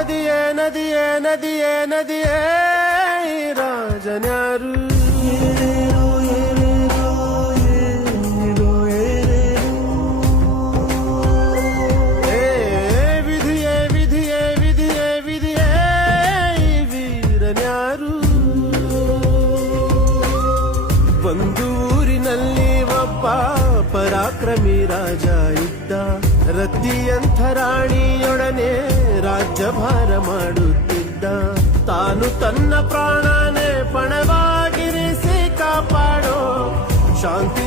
ನದಿಯೇ ನದಿಯೇ ನದಿಯೇ ನದಿಯೇ ರಾಜನ್ಯಾರು ವಿಧಿಯೇ ವಿಧಿಯೇ ವಿಧಿಯೇ ವಿಧಿಯೇ ವೀರನ್ಯಾರು ಒಂದು ಊರಿನಲ್ಲಿ ಒಬ್ಬ ಪರಾಕ್ರಮಿ ರಾಜ ಇದ್ದ ರತಿಯಂಥ ರಾಣಿಯೊಡನೆ ರಾಜ್ಯಭಾರ ಮಾಡುತ್ತಿದ್ದ ತಾನು ತನ್ನ ಪ್ರಾಣನೇ ಪಣವಾಗಿರಿಸಿ ಕಾಪಾಡೋ ಶಾಂತಿ